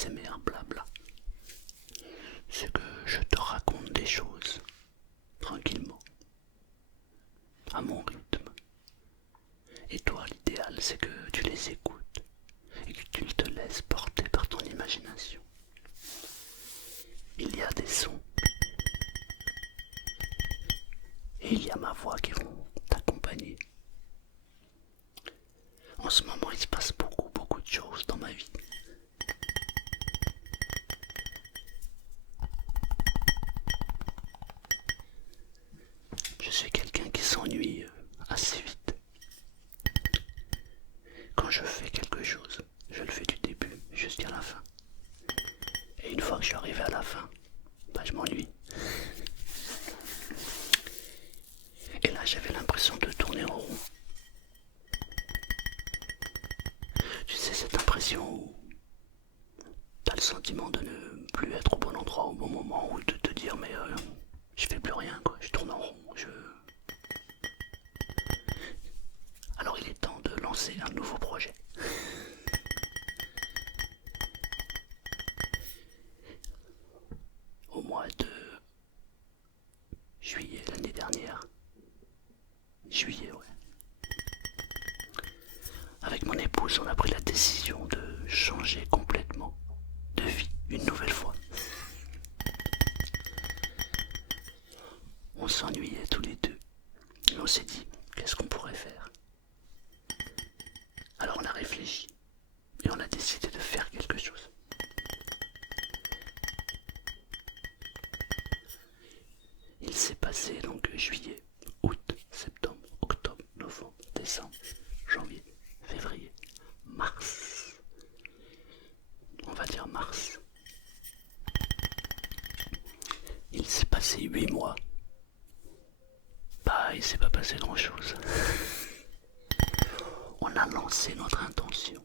ASMR, blabla. C'est que je te raconte des choses tranquillement, à mon rythme. Et toi, l'idéal, c'est que tu les écoutes et que tu te laisses porter par ton imagination. Il y a des sons et il y a ma voix qui vont t'accompagner. En ce moment, il se passe beaucoup de choses dans ma vie. Je suis quelqu'un qui s'ennuie assez vite. Quand je fais quelque chose, je le fais du début jusqu'à la fin. Et une fois que je suis arrivé à la fin, je m'ennuie. Et là, j'avais l'impression de tourner en rond. Tu sais, cette impression où t'as le sentiment de ne plus être au bon endroit au bon moment, ou de te dire mais je fais plus rien, quoi. Je tourne en rond. Alors il est temps de lancer un nouveau projet. Au mois de juillet l'année dernière. Juillet, ouais. Avec mon épouse, on a pris la décision de changer complètement de vie une nouvelle fois. On s'ennuyait tous les deux et on s'est dit qu'est-ce qu'on pourrait faire. Alors on a réfléchi et on a décidé de faire quelque chose. Il s'est passé donc juillet, août, septembre, octobre, novembre, décembre, janvier, février, mars. On va dire mars. Il s'est passé 8 mois. Il s'est pas passé grand chose. On a lancé notre intention.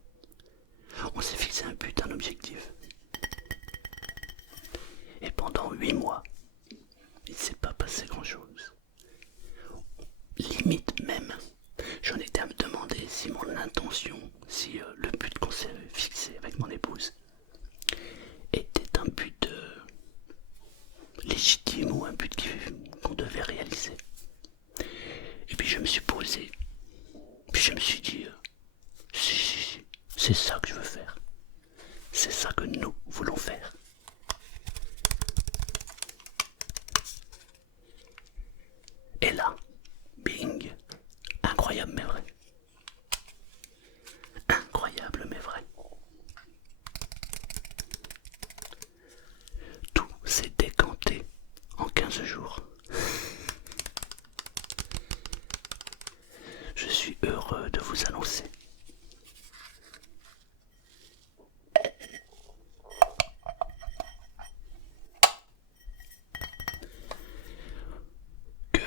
On s'est fixé un but, un objectif. Et pendant 8 mois, il ne s'est pas passé grand chose. Limite même, j'en étais à me demander si mon intention, si le but qu'on s'est fixé avec mon épouse était un but légitime ou un but qu'on devait réaliser. Et puis je me suis posé, puis je me suis dit, si, c'est ça que je veux faire. C'est ça que nous voulons faire. Et là, bing, incroyable mais vrai. Incroyable mais vrai. Tout s'est décanté en 15 jours. Je suis heureux de vous annoncer que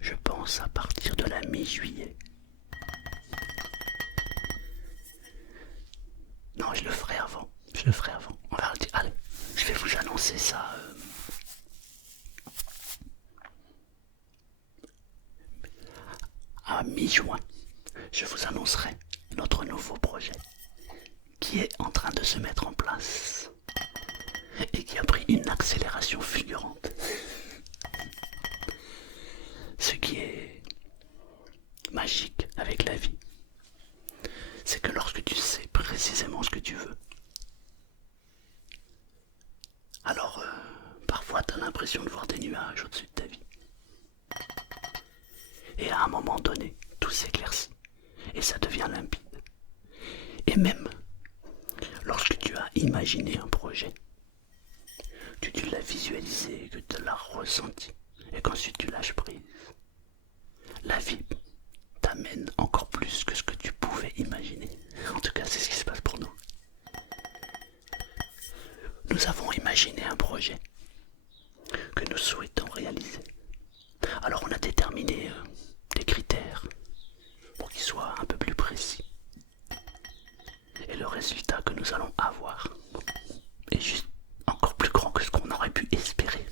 je pense à partir de la mi-juillet. Non, je le ferai avant. On va dire, allez, je vais vous annoncer ça. À mi-juin, je vous annoncerai notre nouveau projet qui est en train de se mettre en place et qui a pris une accélération fulgurante. Ce qui est magique avec la vie, c'est que lorsque tu sais précisément ce que tu veux, alors parfois tu as l'impression de voir des nuages au-dessus de ta vie. Et à un moment donné, tout s'éclaircit et ça devient limpide. Et même lorsque tu as imaginé un projet, que tu l'as visualisé, que tu l'as ressenti et qu'ensuite tu lâches prise, la vie t'amène encore plus que ce que tu pouvais imaginer. En tout cas, c'est ce qui se passe pour nous. Nous avons imaginé un projet que nous souhaitons réaliser. Alors on a déterminé des critères pour qu'ils soient un peu plus précis. Et le résultat que nous allons avoir est juste encore plus grand que ce qu'on aurait pu espérer.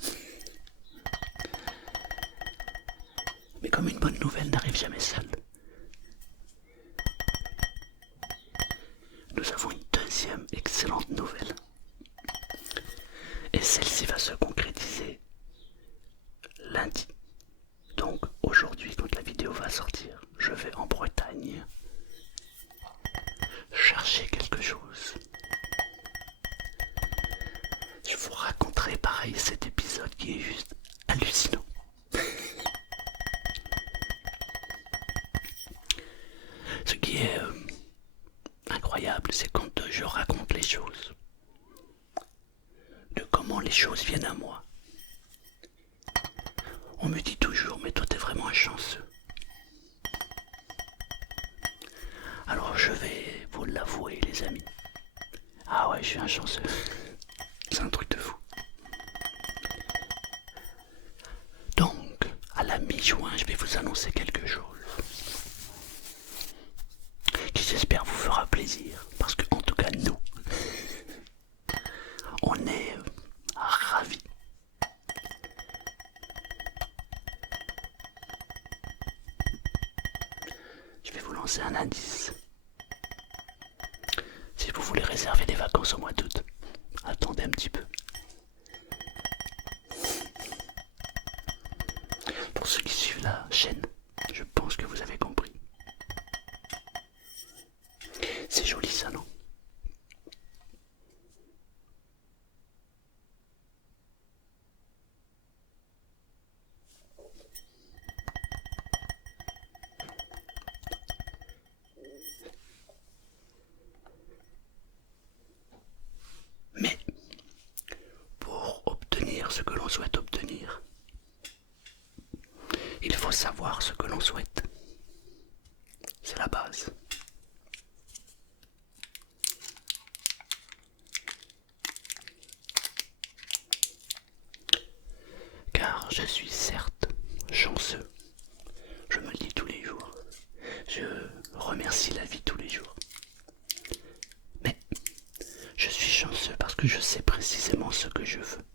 Mais comme une bonne nouvelle n'arrive jamais seule, nous avons une deuxième excellente excellente nouvelle. Et celle-ci va se concrétiser lundi. Donc aujourd'hui, quand la vidéo va sortir, je vais en Bretagne chercher quelque chose. Je vous raconterai pareil cet épisode qui est juste hallucinant. Ce qui est incroyable, c'est quand je raconte les choses, de comment les choses viennent à moi. On me dit toujours, mais toi t'es vraiment un chanceux. Alors je vais vous l'avouer les amis. Ah ouais, je suis un chanceux. C'est un truc de fou. Donc, à la mi-juin, je vais vous annoncer quelque chose qui j'espère vous fera plaisir. Parce que en tout cas nous, on est ravis. Je vais vous lancer un indice. Si vous voulez réserver des vacances au mois d'août, attendez un petit peu. Pour ceux qui suivent la chaîne, je pense que vous avez compris. C'est joli ça, non? Mais pour obtenir ce que l'on souhaite obtenir, il faut savoir ce que l'on souhaite. C'est la base. Car je suis certes chanceux. Je me le dis tous les jours. Je remercie la vie tous les jours. Mais je suis chanceux parce que je sais précisément ce que je veux.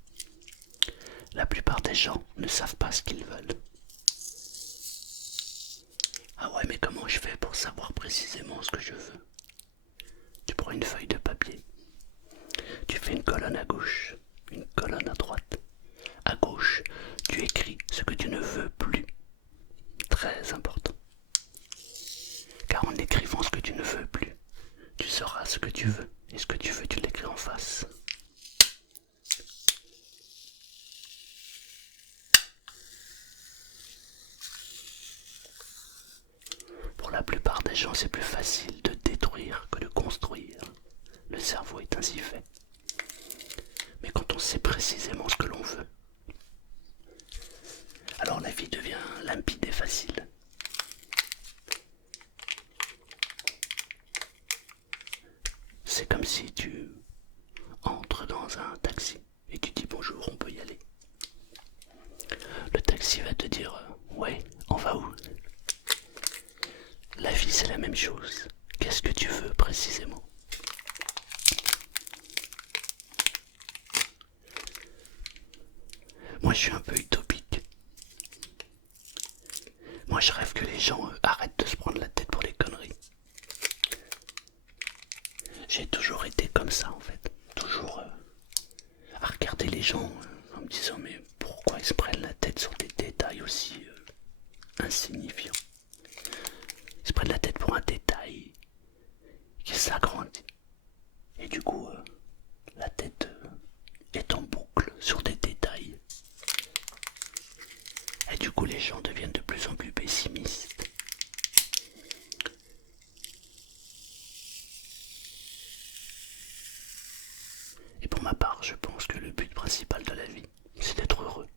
La plupart des gens ne savent pas ce qu'ils veulent. Ah ouais, mais comment je fais pour savoir précisément ce que je veux? Tu prends une feuille de papier, tu fais une colonne à gauche, une colonne à droite. À gauche, tu écris ce que tu ne veux plus. Très important. Car en écrivant ce que tu ne veux plus, tu sauras ce que tu veux. Et ce que tu veux, tu l'écris en face. Pour la plupart des gens, c'est plus facile de détruire que de construire. Le cerveau est ainsi fait. Mais quand on sait précisément ce que l'on veut, alors la vie devient limpide et facile. C'est comme si tu entres dans un taxi et tu dis bonjour, on peut y aller. Le taxi va te dire ouais, on va où? La vie c'est la même chose. Qu'est-ce que tu veux précisément? Moi je suis un peu utopique. Moi je rêve que les gens arrêtent de se prendre la tête pour des conneries. J'ai toujours été comme ça en fait. Toujours à regarder les gens en me disant mais pourquoi ils se prennent la tête sur des détails aussi insignifiants. Ils se prennent la tête pour un détail qui s'agrandit. Et du coup, la tête est en boucle sur des détails. Et du coup, les gens deviennent de plus en plus pessimistes. Et pour ma part, je pense que le but principal de la vie, c'est d'être heureux.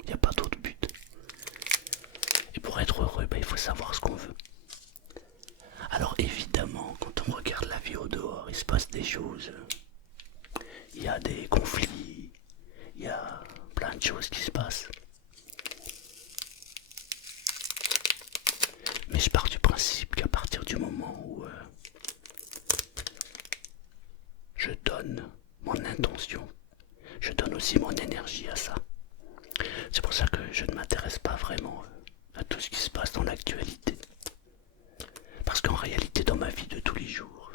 Il n'y a pas d'autre but. Et pour être heureux, il faut savoir ce qu'on veut. Alors évidemment, quand on regarde la vie au dehors, il se passe des choses. Il y a des conflits, il y a plein de choses qui se passent. Mais je pars du principe qu'à partir du moment où je donne mon intention, je donne aussi mon énergie à ça. C'est pour ça que je ne m'intéresse pas vraiment à tout ce qui se passe dans l'actualité. Parce qu'en réalité, dans ma vie de tous les jours,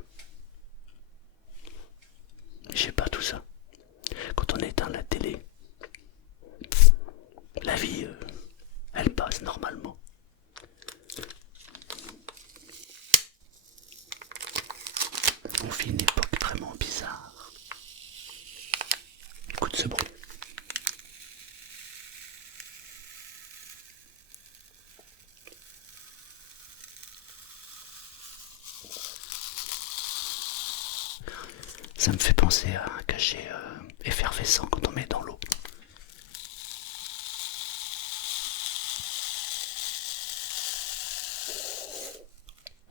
vit une époque vraiment bizarre. Écoute ce bruit. Ça me fait penser à un cachet effervescent quand on met dans l'eau.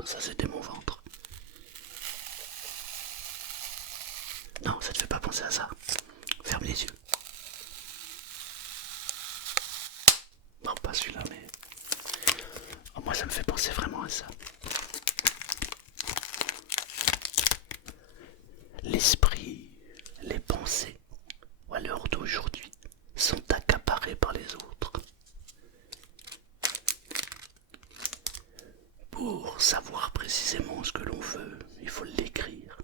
Ça, c'était mon ventre. Non, ça te fait pas penser à ça. Ferme les yeux. Non, pas celui-là, mais... Oh, moi, ça me fait penser vraiment à ça. L'esprit, les pensées, à l'heure d'aujourd'hui, sont accaparés par les autres. Pour savoir précisément ce que l'on veut, il faut l'écrire.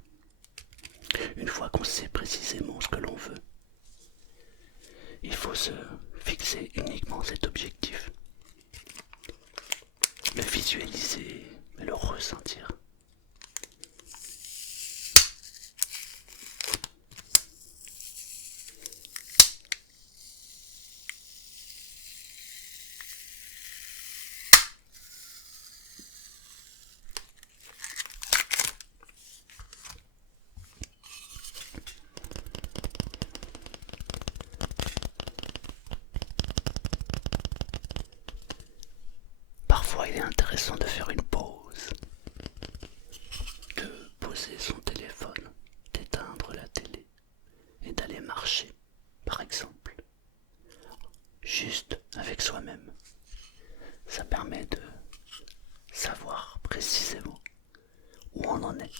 Une fois qu'on sait précisément ce que l'on veut, il faut se fixer uniquement cet objectif. Le visualiser et le ressentir. Parfois, il est intéressant de faire une pause, de poser son téléphone, d'éteindre la télé et d'aller marcher, par exemple, juste avec soi-même. Ça permet de savoir précisément où on en est.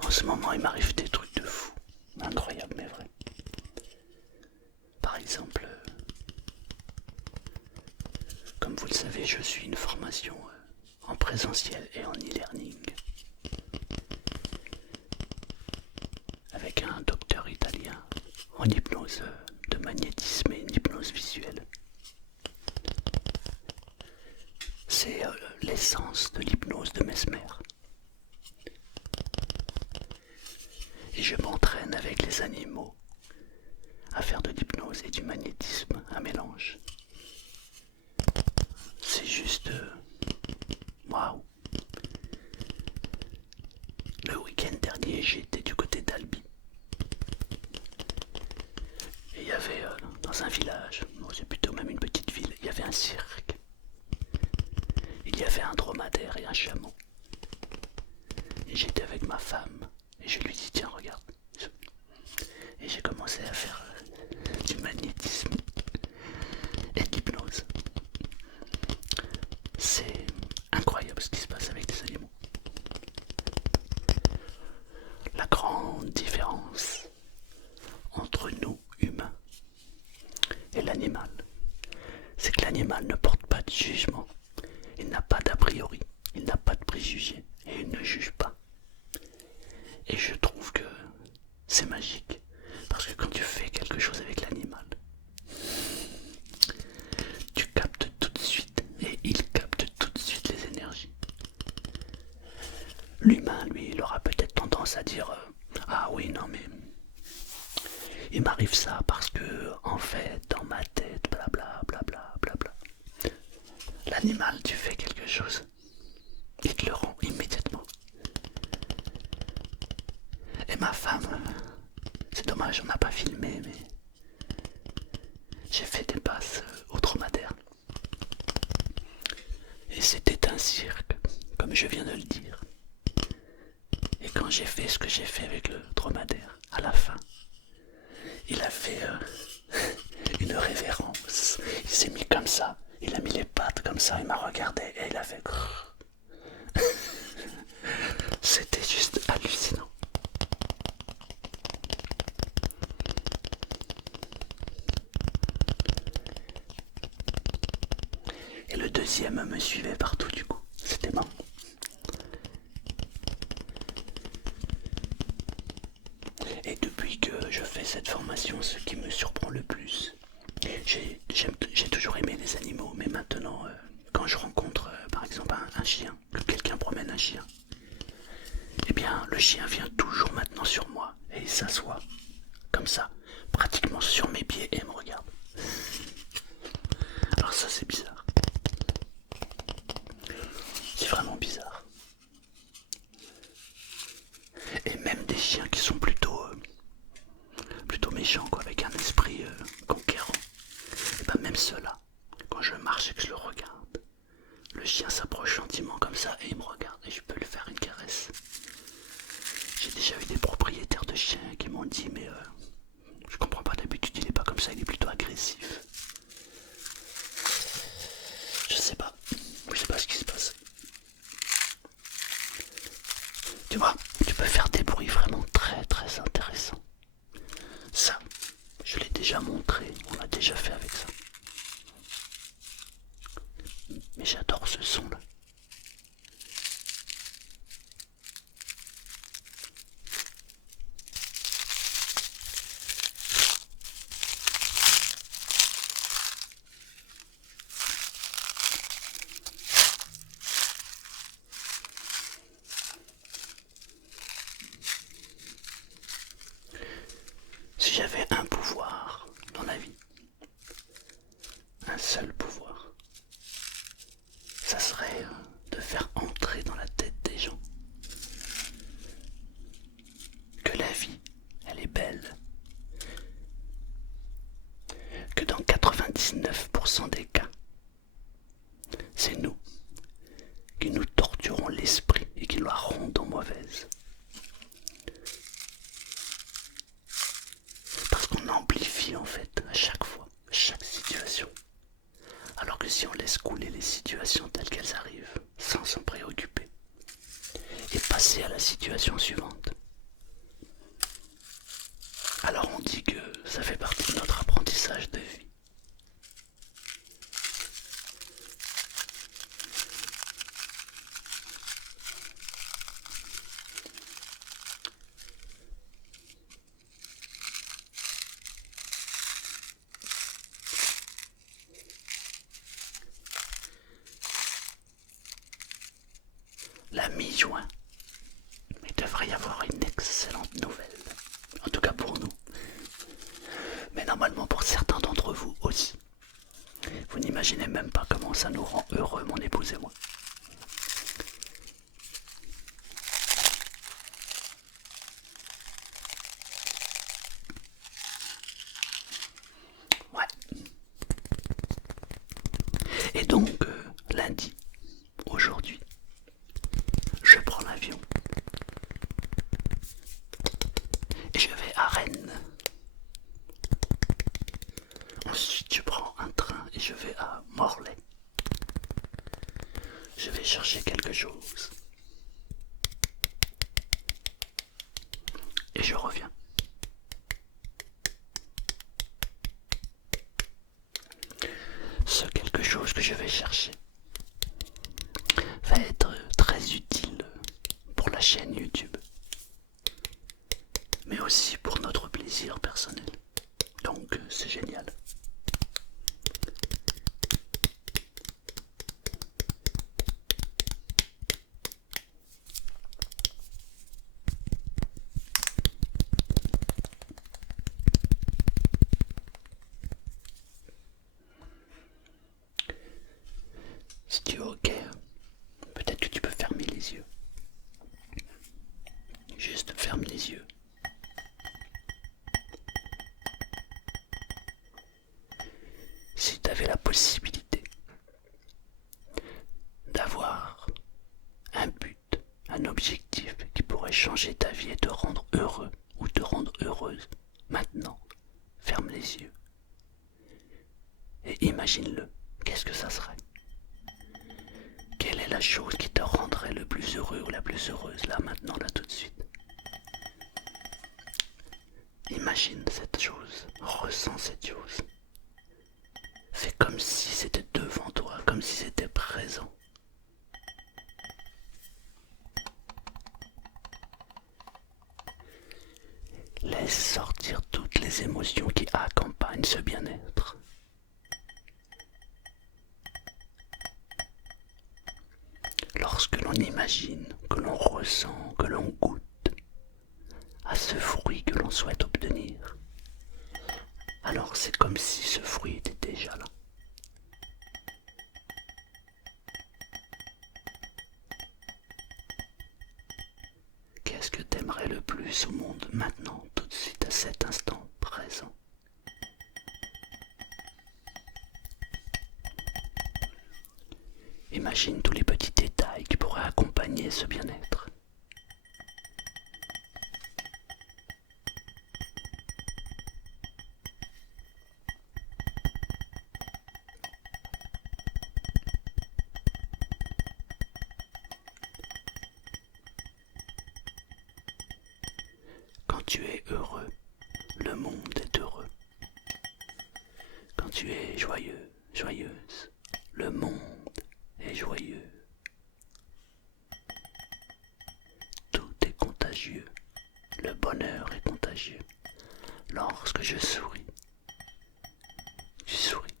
En ce moment, il m'arrive des trucs de fou, incroyables mais vrais. Par exemple, comme vous le savez, je suis une formation en présentiel et en e-learning avec un docteur italien en hypnose de magnétisme et une hypnose visuelle. C'est l'essence de l'hypnose de Mesmer. Et je m'entraîne avec les animaux à faire de l'hypnose et du magnétisme, un mélange. C'est juste... waouh. Le week-end dernier, j'étais du côté d'Albi. Et il y avait dans un village, c'est plutôt même une petite ville, il y avait un cirque. Il y avait un dromadaire et un chameau. Et j'étais avec ma femme. Et je lui dis, tiens, regarde. Et j'ai commencé à faire du magnétisme et de l'hypnose. C'est incroyable ce qui se passe avec les animaux. La grande différence entre nous, humains, et l'animal, c'est que l'animal ne porte pas de jugement. Il n'a pas d'a priori, il n'a pas de préjugés et il ne juge pas. Et je trouve que c'est magique, parce que quand tu fais quelque chose avec l'animal, tu captes tout de suite, et il capte tout de suite les énergies. L'humain, lui, il aura peut-être tendance à dire ah oui, non mais il m'arrive ça parce que, en fait, dans ma tête, blabla, blabla, blabla. L'animal, tu fais quelque chose, il te le rend immédiatement. Et ma femme, c'est dommage, on n'a pas filmé, mais j'ai fait des passes au dromadaire. Et c'était un cirque, comme je viens de le dire. Et quand j'ai fait ce que j'ai fait avec le dromadaire, à la fin, il a fait une révérence. Il s'est mis comme ça, il a mis les pattes comme ça, il m'a regardé et il a fait... C'était juste hallucinant. Et le deuxième me suivait partout du coup. C'était marrant. Et depuis que je fais cette formation, ce qui me surprend le plus, j'ai toujours aimé les animaux, mais quand je rencontre par exemple un chien, que quelqu'un promène un chien, eh bien le chien vient toujours maintenant sur moi et il s'assoit comme ça, pratiquement sur mes pieds et me regarde. Alors ça c'est bizarre. C'est vraiment bizarre. Et même des chiens qui sont plutôt méchants, quoi, avec un esprit conquérant. Et ben même ceux-là, quand je marche et que je le regarde, le chien s'approche gentiment comme ça et il me regarde et je peux lui faire une caresse. J'ai déjà eu des propriétaires de chiens qui m'ont dit mais je comprends pas, d'habitude il est pas comme ça, il est plutôt agressif. Je sais pas ce qui se passe. Tu vois, tu peux faire des bruits vraiment très très intéressants. Ça, je l'ai déjà montré, on l'a déjà fait avec ça. Mais j'adore ce son là. Si j'avais un pouvoir dans la vie, un seul pouvoir, ça serait de faire entrer dans la tête des gens que la vie, elle est belle, que dans 99% des cas, c'est nous qui nous torturons l'esprit et qui la rendons mauvaise. Parce qu'on amplifie en fait à chaque fois, chaque situation. Alors que si on laisse couler les situations telles qu'elles arrivent, sans s'en préoccuper, et passer à la situation suivante, alors on dit que ça fait partie de notre apprentissage de vie. La mi-juin, il devrait y avoir une excellente nouvelle, en tout cas pour nous, mais normalement pour certains d'entre vous aussi. Vous n'imaginez même pas comment ça nous rend heureux, mon épouse et moi. Ouais. Et donc, lundi, aujourd'hui, je prends l'avion et je vais à Rennes. Ensuite, je prends un train et je vais à Morlaix. Je vais chercher quelque chose. Et je reviens. Ce quelque chose que je vais chercher va être très utile pour la chaîne YouTube, mais aussi pour notre plaisir personnel. Donc c'est génial. Si tu es ok, peut-être que tu peux fermer les yeux. Juste ferme les yeux. Si tu avais la possibilité d'avoir un but, un objectif qui pourrait changer ta vie et te rendre heureux ou te rendre heureuse, maintenant, ferme les yeux. Et imagine-le, qu'est-ce que ça serait? Quelle est la chose qui te rendrait le plus heureux ou la plus heureuse, là, maintenant, là, tout de suite? Imagine cette chose, ressens cette chose. Fais comme si c'était devant toi, comme si c'était présent. Laisse sortir toutes les émotions qui accompagnent ce bien-être. lorsque l'on imagine, que l'on ressent, que l'on goûte à ce fruit que l'on souhaite obtenir, alors c'est comme si ce fruit était déjà là. Qu'est-ce que t'aimerais le plus au monde maintenant, tout de suite, à cet instant présent? Imagine tous les petits détails qui pourraient accompagner ce bien-être. Quand tu es heureux, le monde est heureux. Quand tu es joyeux, joyeuse, le monde est joyeux. Tout est contagieux. Le bonheur est contagieux. Lorsque je souris, tu souris.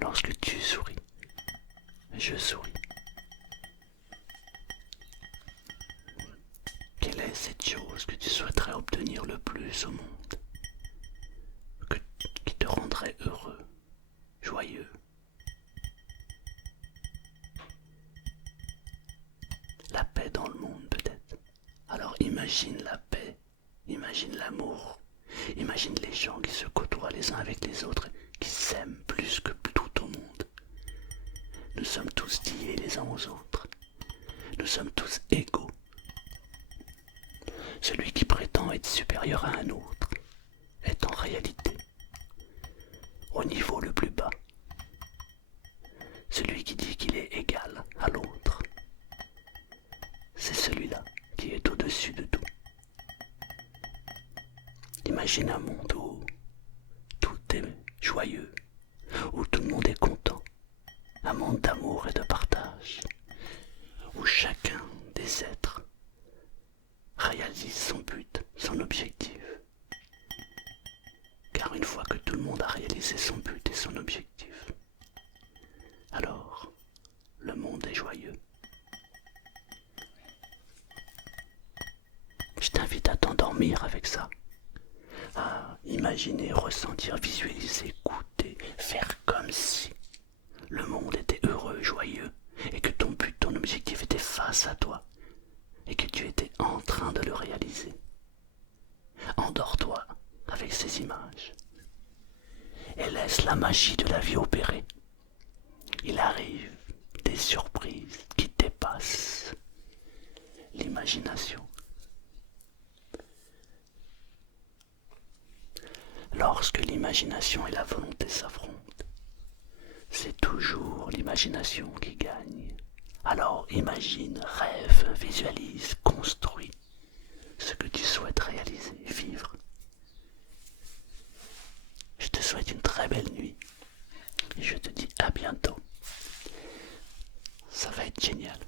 Lorsque tu souris, je souris. Quelle est cette chose que tu souhaiterais obtenir le plus au monde, qui te rendrait heureux, joyeux? La paix dans le monde peut-être. Alors imagine la paix, imagine l'amour, imagine les gens qui se côtoient les uns avec les autres, qui s'aiment plus que tout au monde. Nous sommes tous liés les uns aux autres. Nous sommes tous égaux. Celui qui prétend être supérieur à un autre est en réalité au niveau le plus bas. Celui qui dit qu'il est égal à l'autre, c'est celui-là qui est au-dessus de tout. Imagine un monde où tout est joyeux, où tout le monde est content, un monde d'amour et de partage, où chacun des êtres réalise son but, son objectif. Car une fois que tout le monde a réalisé son but et son objectif, alors le monde est joyeux. Je t'invite à t'endormir avec ça, à imaginer, ressentir, visualiser, goûter, faire comme si le monde était heureux, joyeux, et que ton but, ton objectif était face à toi, et que tu étais en train de le réaliser. Endors-toi avec ces images, et laisse la magie de la vie opérer. Il arrive des surprises qui dépassent l'imagination. Lorsque l'imagination et la volonté s'affrontent, c'est toujours l'imagination qui gagne. Alors imagine, rêve, visualise, construis ce que tu souhaites réaliser, vivre. Je te souhaite une très belle nuit et je te dis à bientôt. Ça va être génial.